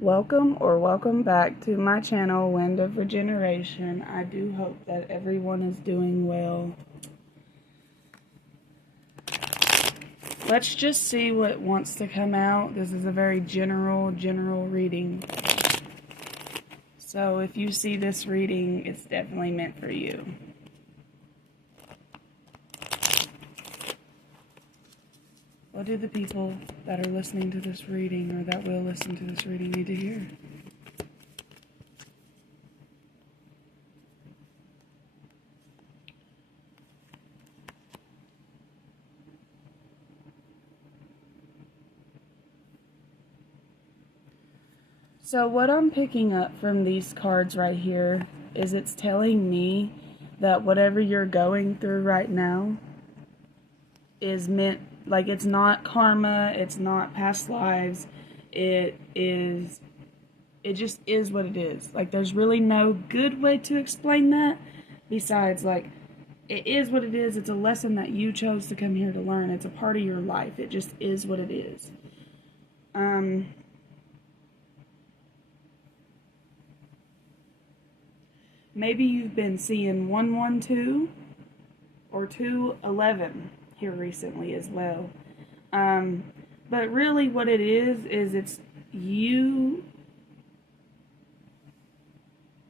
Welcome back to my channel, Wind of Regeneration. I do hope that everyone is doing well. Let's just see what wants to come out. This is a very general reading. So if you see this reading, it's definitely meant for you. What do the people that are listening to this reading or that will listen to this reading need to hear? So what I'm picking up from these cards right here is it's telling me that whatever you're going through right now is meant, like, it's not karma, it's not past lives, it just is what it is. Like, there's really no good way to explain that besides, like, it is what it is. It's a lesson that you chose to come here to learn. It's a part of your life. It just is what it is. Maybe you've been seeing 112 or 211 here recently as well. But really what it is it's you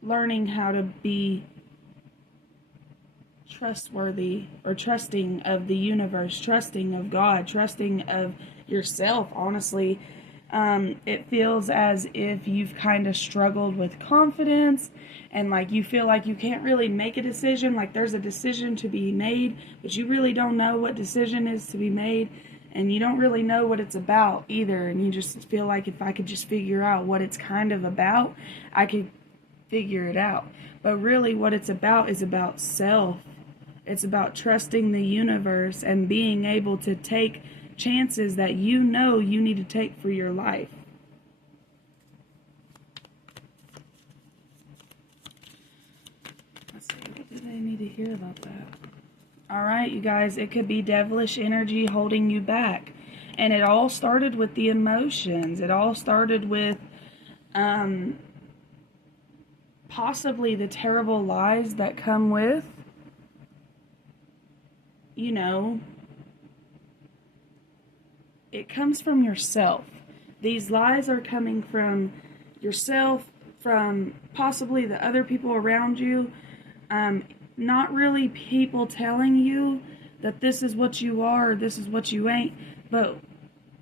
learning how to be trustworthy or trusting of the universe, trusting of God, trusting of yourself, honestly. It feels as if you've kind of struggled with confidence and like you feel like you can't really make a decision, like there's a decision to be made, but you really don't know what decision is to be made and you don't really know what it's about either, and you just feel like if I could just figure out what it's kind of about, I could figure it out. But really what it's about is about self. It's about trusting the universe and being able to take chances that you know you need to take for your life. Let's see, what do they need to hear about that? Alright, you guys, it could be devilish energy holding you back. And it all started with the emotions. It all started with possibly the terrible lies that come with, you know, it comes from yourself. These lies are coming from yourself, from possibly the other people around you. Not really people telling you that this is what you are, or this is what you ain't, but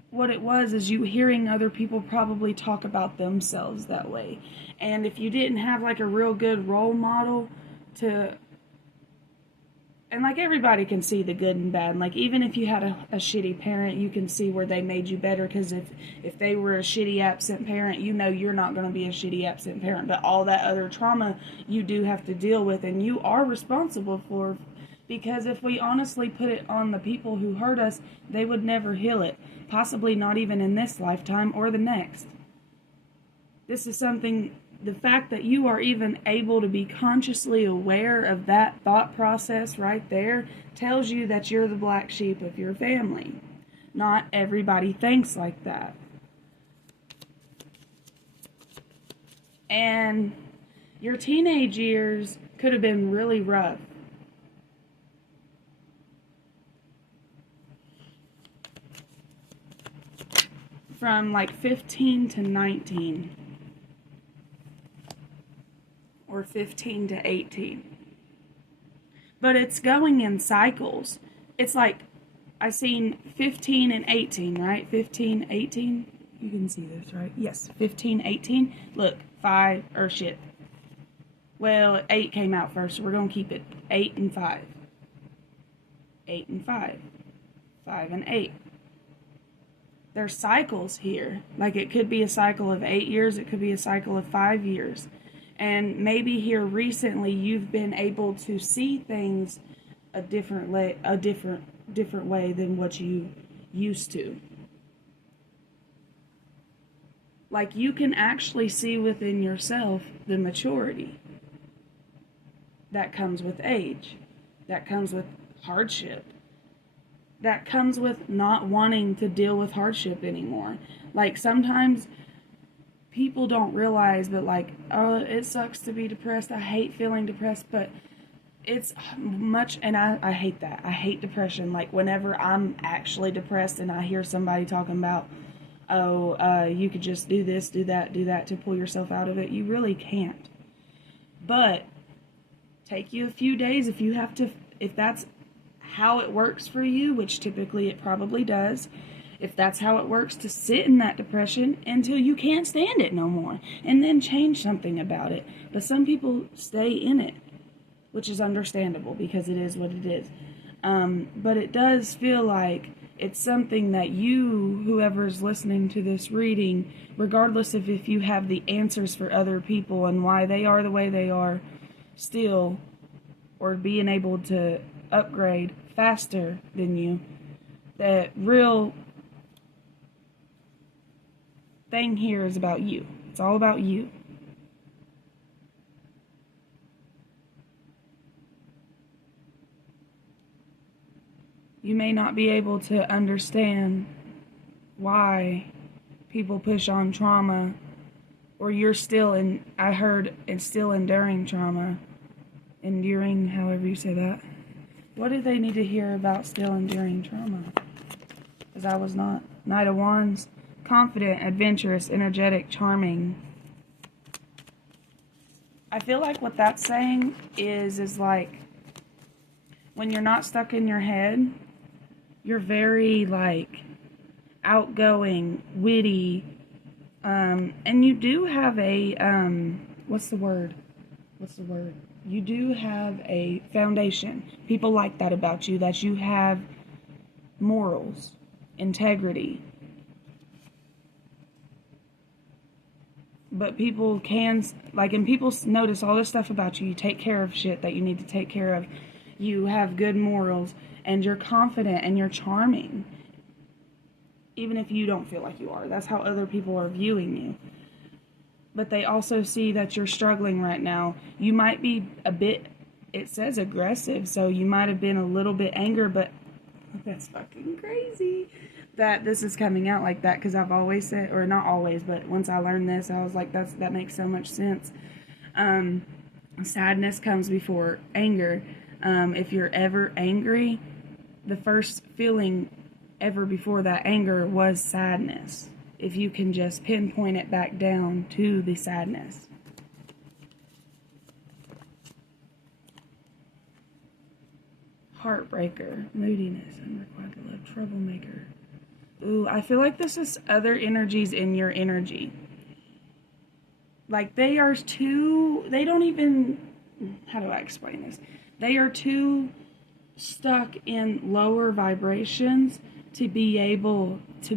what it was is you hearing other people probably talk about themselves that way. And if you didn't have like a real good role model to, and like everybody can see the good and bad, like even if you had a shitty parent, you can see where they made you better, because if they were a shitty absent parent, you know you're not going to be a shitty absent parent, but all that other trauma you do have to deal with and you are responsible for, because if we honestly put it on the people who hurt us, they would never heal it, possibly not even in this lifetime or the next. This is something, the fact that you are even able to be consciously aware of that thought process right there tells you that you're the black sheep of your family. Not everybody thinks like that. And your teenage years could have been really rough. From like 15 to 19. Or 15 to 18. But it's going in cycles. It's like, I seen 15 and 18, right? 15, 18. You can see this, right? Yes, 15, 18. Look, 5, or shit. Well, 8 came out first, so we're going to keep it 8 and 5. 8 and 5. 5 and 8. There's cycles here. Like, it could be a cycle of 8 years, it could be a cycle of 5 years. And maybe here recently you've been able to see things a different way than what you used to. Like, you can actually see within yourself the maturity that comes with age, that comes with hardship, that comes with not wanting to deal with hardship anymore. Like, sometimes people don't realize, but like, oh, it sucks to be depressed. I hate feeling depressed, but it's much, and I hate that. I hate depression. Like, whenever I'm actually depressed and I hear somebody talking about, oh, you could just do this, do that to pull yourself out of it, you really can't. But take you a few days if you have to, if that's how it works for you, which typically it probably does. If that's how it works, to sit in that depression until you can't stand it no more, and then change something about it. But some people stay in it, which is understandable because it is what it is. But it does feel like it's something that you, whoever's listening to this reading, regardless of if you have the answers for other people and why they are the way they are still, or being able to upgrade faster than you, that real thing here is about you. It's all about you. You may not be able to understand why people push on trauma, or you're still in, I heard it's still enduring trauma. Enduring, however you say that. What do they need to hear about still enduring trauma? Because I was not. Knight of Wands, confident, adventurous, energetic, charming. I feel like what that's saying is like, when you're not stuck in your head, you're very like outgoing, witty, and you do have a, what's the word? You do have a foundation. People like that about you, that you have morals, integrity. But people can, like, and people notice all this stuff about you. You take care of shit that you need to take care of. You have good morals, and you're confident, and you're charming. Even if you don't feel like you are. That's how other people are viewing you. But they also see that you're struggling right now. You might be a bit, it says aggressive, so you might have been a little bit angry, but that's fucking crazy that this is coming out like that, because I've always said, or not always, but once I learned this, I was like, that makes so much sense. Sadness comes before anger. If you're ever angry, the first feeling ever before that anger was sadness. If you can just pinpoint it back down to the sadness. Heartbreaker, moodiness, unrequited love, troublemaker. Ooh, I feel like this is other energies in your energy. Like they are too, they don't even, how do I explain this? They are too stuck in lower vibrations to be able to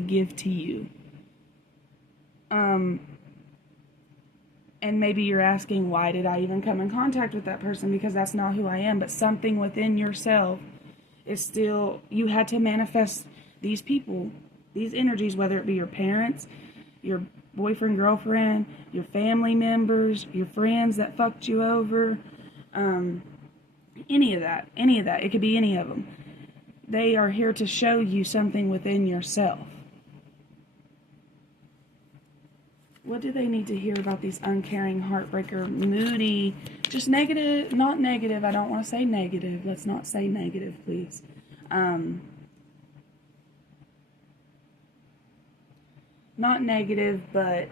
give to you. And maybe you're asking, why did I even come in contact with that person? Because that's not who I am. But something within yourself is still, you had to manifest these people, these energies, whether it be your parents, your boyfriend, girlfriend, your family members, your friends that fucked you over, any of that. It could be any of them. They are here to show you something within yourself. What do they need to hear about these uncaring, heartbreaker, moody, just negative, not negative, I don't want to say negative, let's not say negative, please. Not negative, but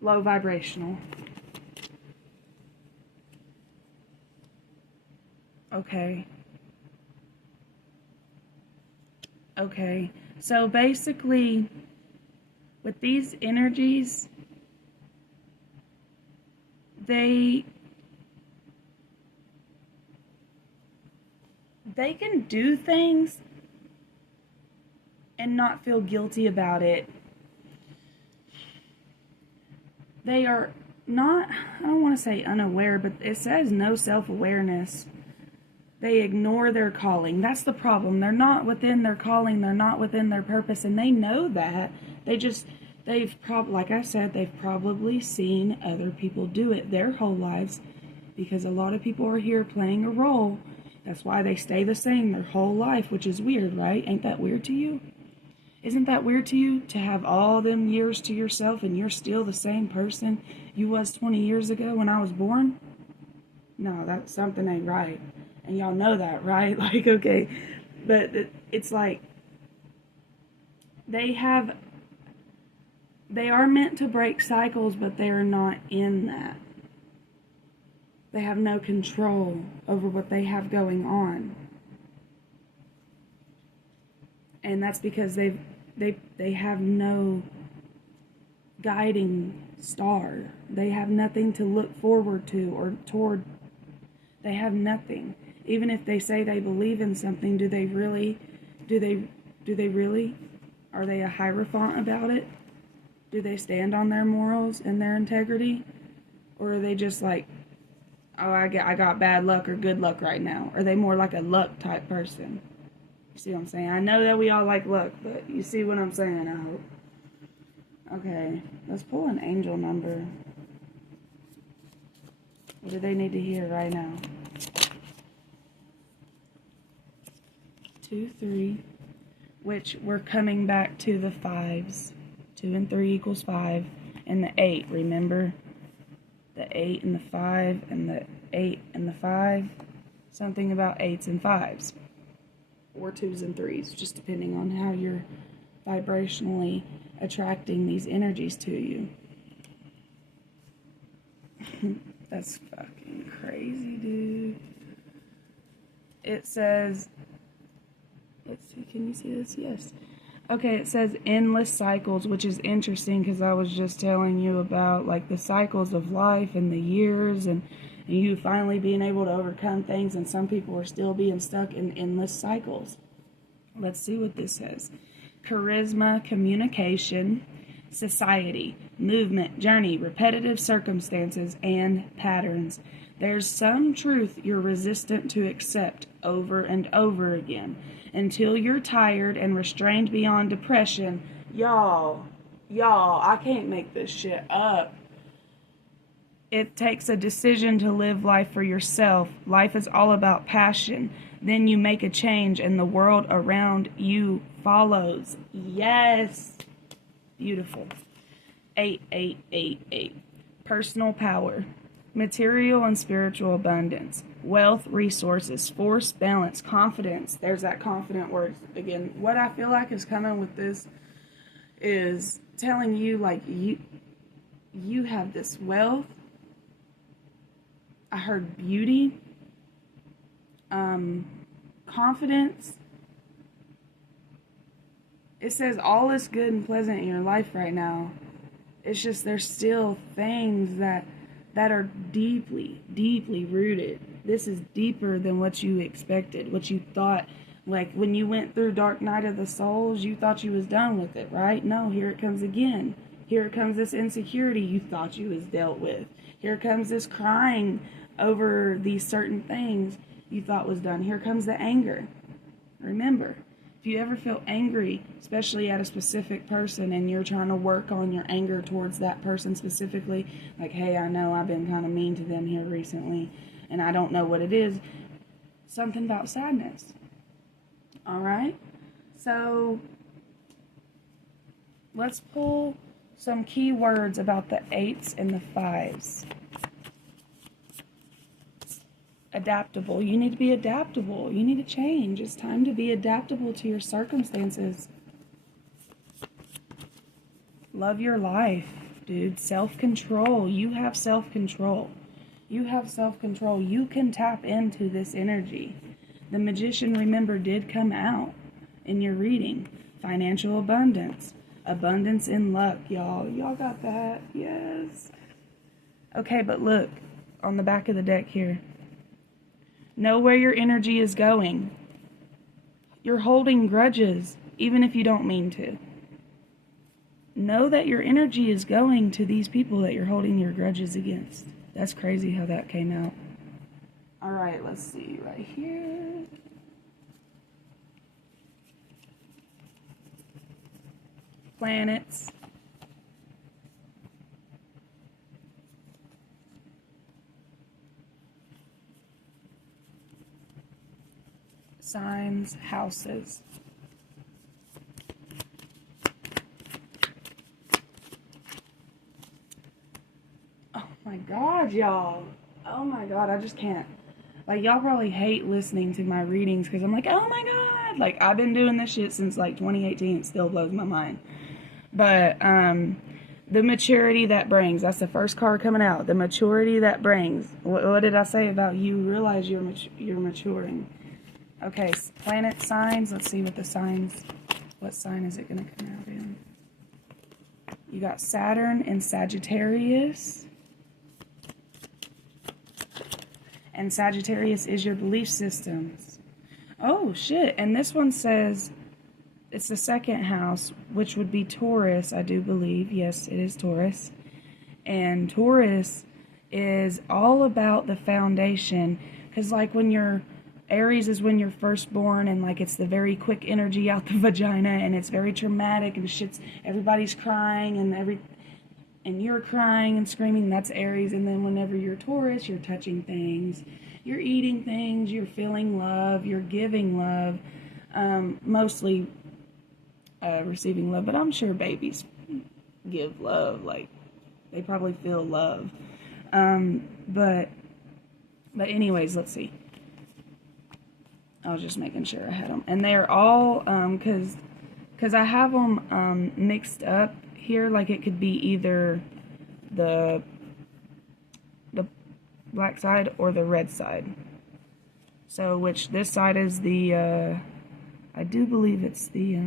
low vibrational. Okay, so basically, with these energies, they can do things and not feel guilty about it. They are not, I don't want to say unaware, but it says no self-awareness. They ignore their calling. That's the problem. They're not within their calling. They're not within their purpose, and they know that. Like I said, they've probably seen other people do it their whole lives, because a lot of people are here playing a role. That's why they stay the same their whole life, which is weird, right? Ain't that weird to you? Isn't that weird to you to have all them years to yourself and you're still the same person you was 20 years ago when I was born? No, that something ain't right. And y'all know that, right? Like, okay. But it's like they are meant to break cycles, but they are not in that. They have no control over what they have going on. And that's because they have no guiding star. They have nothing to look forward to or toward. They have nothing. Even if they say they believe in something, do they really? Do they really? Are they a hierophant about it? Do they stand on their morals and their integrity? Or are they just like, oh, I got bad luck or good luck right now? Are they more like a luck type person? You see what I'm saying? I know that we all like luck, but you see what I'm saying, I hope. Okay, let's pull an angel number. What do they need to hear right now? 2, 3, which we're coming back to the 5s. 2 and 3 equals 5, and the 8, remember? The 8 and the 5, and the 8 and the 5. Something about 8s and 5s. Or 2s and 3s, just depending on how you're vibrationally attracting these energies to you. That's fucking crazy, dude. It says, let's see, can you see this? Yes. Okay, it says endless cycles, which is interesting because I was just telling you about like the cycles of life and the years and you finally being able to overcome things, and some people are still being stuck in endless cycles. Let's see what this says. Charisma, communication, society, movement, journey, repetitive circumstances, and patterns. There's some truth you're resistant to accept over and over again until you're tired and restrained beyond depression. Y'all, I can't make this shit up. It takes a decision to live life for yourself. Life is all about passion. Then you make a change and the world around you follows. Yes. Beautiful. 8888. Personal power. Material and spiritual abundance. Wealth, resources, force, balance, confidence. There's that confident word again. What I feel like is coming with this is telling you like you have this wealth. I heard beauty, confidence. It says all is good and pleasant in your life right now. It's just there's still things that are deeply, deeply rooted. This is deeper than what you expected, what you thought. Like when you went through Dark Night of the Souls, you thought you was done with it, right? No, here it comes again. Here comes this insecurity you thought you was dealt with. Here comes this crying over these certain things you thought was done. Here comes the anger. Remember, if you ever feel angry, especially at a specific person, and you're trying to work on your anger towards that person specifically, like, hey, I know I've been kind of mean to them here recently, and I don't know what it is, something about sadness. All right? So, let's pull some key words about the 8s and the 5s. Adaptable. You need to be adaptable. You need to change. It's time to be adaptable to your circumstances. Love your life, dude. Self-control. You have self-control. You have self-control. You can tap into this energy. The Magician, remember, did come out in your reading. Financial abundance. Abundance in luck, y'all. Y'all got that? Yes. Okay, but look on the back of the deck here. Know where your energy is going. You're holding grudges, even if you don't mean to. Know that your energy is going to these people that you're holding your grudges against. That's crazy how that came out. All right, let's see right here. Planets. Signs, houses. God, y'all. Oh my God, I just can't. Like, y'all probably hate listening to my readings because I'm like, oh my God. Like, I've been doing this shit since like 2018. It still blows my mind. But, the maturity that brings. That's the first card coming out. The maturity that brings. What did I say about you realize you're maturing? Okay, planet signs. Let's see what the signs. What sign is it going to come out in? You got Saturn and Sagittarius. And Sagittarius is your belief systems. Oh, shit. And this one says it's the second house, which would be Taurus, I do believe. Yes, it is Taurus. And Taurus is all about the foundation. Because, like, when you're... Aries is when you're first born, and, like, it's the very quick energy out the vagina, and it's very traumatic, and shit's... Everybody's crying, and you're crying and screaming. That's Aries. And then whenever you're Taurus, you're touching things. You're eating things. You're feeling love. You're giving love. Mostly... receiving love, but I'm sure babies give love, like they probably feel love. But anyways, let's see. I was just making sure I had them, and they're all because I have them mixed up here. Like it could be either the black side or the red side. So which this side is the I do believe it's the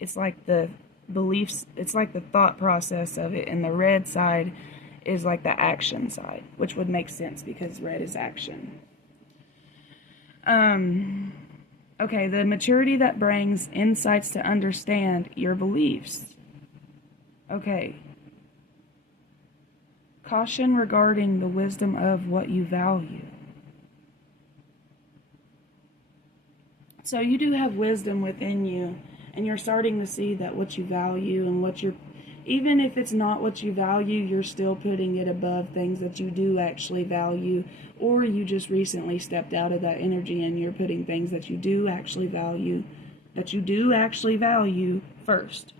it's like the beliefs, it's like the thought process of it, and the red side is like the action side, which would make sense because red is action. Okay, the maturity that brings insights to understand your beliefs. Okay. Caution regarding the wisdom of what you value. So you do have wisdom within you, and you're starting to see that what you value and what you're, even if it's not what you value, you're still putting it above things that you do actually value, or you just recently stepped out of that energy and you're putting things that you do actually value, first.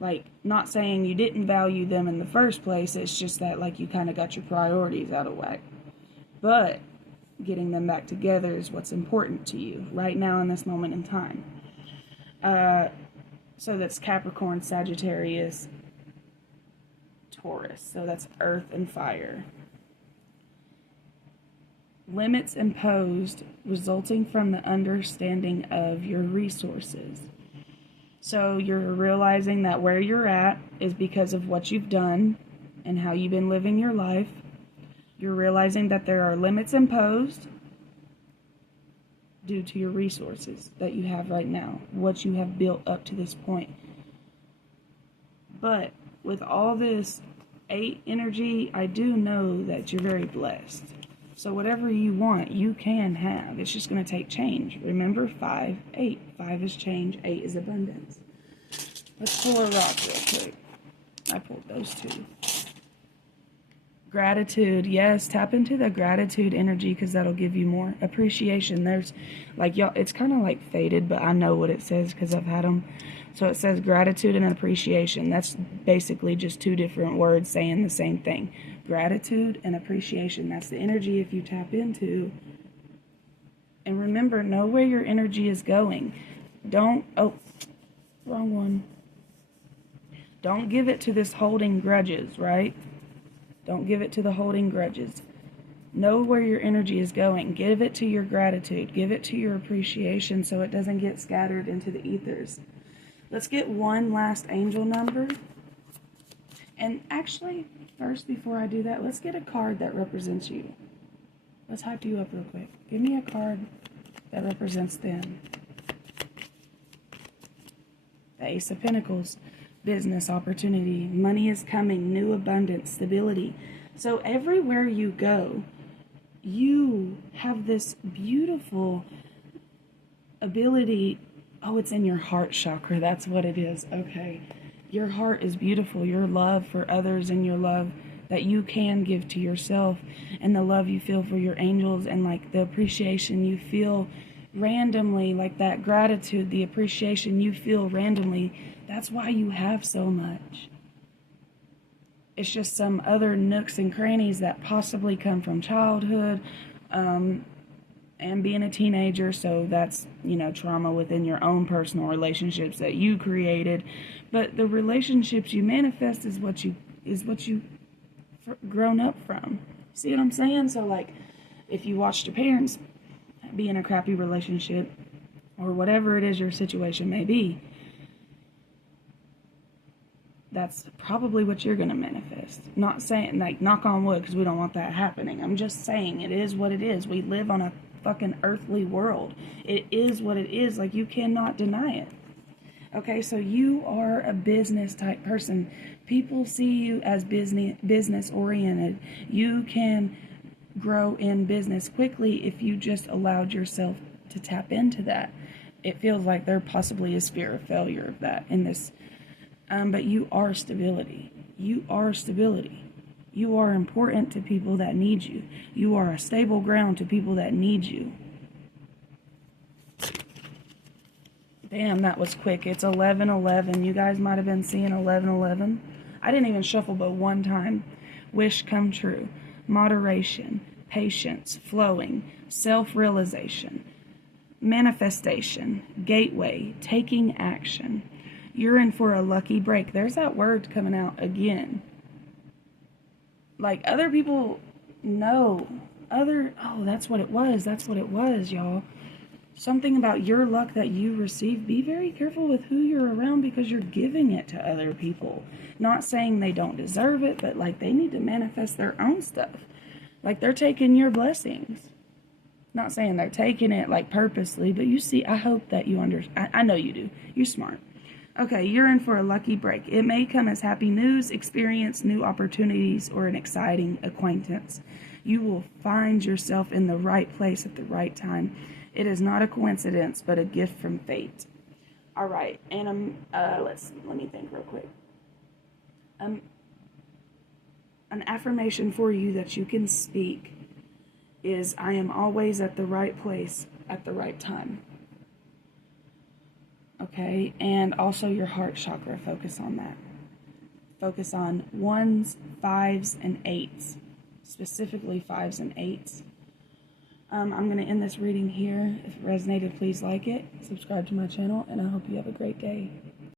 Like, not saying you didn't value them in the first place, it's just that, like, you kind of got your priorities out of whack. But getting them back together is what's important to you right now in this moment in time. So that's Capricorn, Sagittarius, Taurus. So that's earth and fire. Limits imposed resulting from the understanding of your resources. So you're realizing that where you're at is because of what you've done and how you've been living your life. You're realizing that there are limits imposed due to your resources that you have right now, what you have built up to this point. But with all this 8 energy, I do know that you're very blessed. So whatever you want, you can have. It's just going to take change. Remember, 5, 8. 5 is change, 8 is abundance. Let's pull a rock real quick. I pulled those 2. Gratitude, yes, tap into the gratitude energy because that'll give you more appreciation. There's, like, y'all, it's kind of like faded, but I know what it says because I've had them. So it says gratitude and appreciation. That's basically just 2 different words saying the same thing. Gratitude and appreciation. That's the energy if you tap into. And remember, know where your energy is going. Don't, oh, wrong one. Don't give it to this holding grudges, right? Don't give it to the holding grudges. Know where your energy is going. Give it to your gratitude. Give it to your appreciation so it doesn't get scattered into the ethers. Let's get one last angel number. And actually, first, before I do that, let's get a card that represents you. Let's hype you up real quick. Give me a card that represents them. The Ace of Pentacles. Business opportunity, money is coming, new abundance, stability. So everywhere you go, you have this beautiful ability. Oh, it's in your heart chakra. That's what it is. Okay. Your heart is beautiful. Your love for others and your love that you can give to yourself and the love you feel for your angels and like the appreciation you feel randomly, like that gratitude, the appreciation you feel randomly. That's why you have so much. It's just some other nooks and crannies that possibly come from childhood, and being a teenager. So that's, trauma within your own personal relationships that you created. But the relationships you manifest is what you grown up from. See what I'm saying? So like, if you watched your parents be in a crappy relationship, or whatever it is your situation may be, that's probably what you're going to manifest. Not saying, like, knock on wood, because we don't want that happening. I'm just saying it is what it is. We live on a fucking earthly world. It is what it is. Like, you cannot deny it. Okay, so you are a business type person. People see you as business oriented. You can grow in business quickly if you just allowed yourself to tap into that. It feels like there possibly is fear of failure of that in this. But you are stability. You are stability. You are important to people that need you. You are a stable ground to people that need you. Damn, that was quick. It's 11:11. You guys might have been seeing 11:11. I didn't even shuffle but one time. Wish come true. Moderation. Patience. Flowing. Self-realization. Manifestation. Gateway. Taking action. You're in for a lucky break. There's that word coming out again. Like, other people know. That's what it was. That's what it was, y'all. Something about your luck that you receive. Be very careful with who you're around, because you're giving it to other people. Not saying they don't deserve it, but like, they need to manifest their own stuff. Like, they're taking your blessings. Not saying they're taking it like purposely, but you see, I hope that you understand. I know you do. You're smart. Okay, you're in for a lucky break. It may come as happy news, experience, new opportunities, or an exciting acquaintance. You will find yourself in the right place at the right time. It is not a coincidence, but a gift from fate. All right, and let me think real quick. An affirmation for you that you can speak is, I am always at the right place at the right time. Okay, and also your heart chakra, focus on that. Focus on 1s, 5s, and 8s, specifically 5s and 8s. I'm going to end this reading here. If it resonated, please like it, subscribe to my channel, and I hope you have a great day.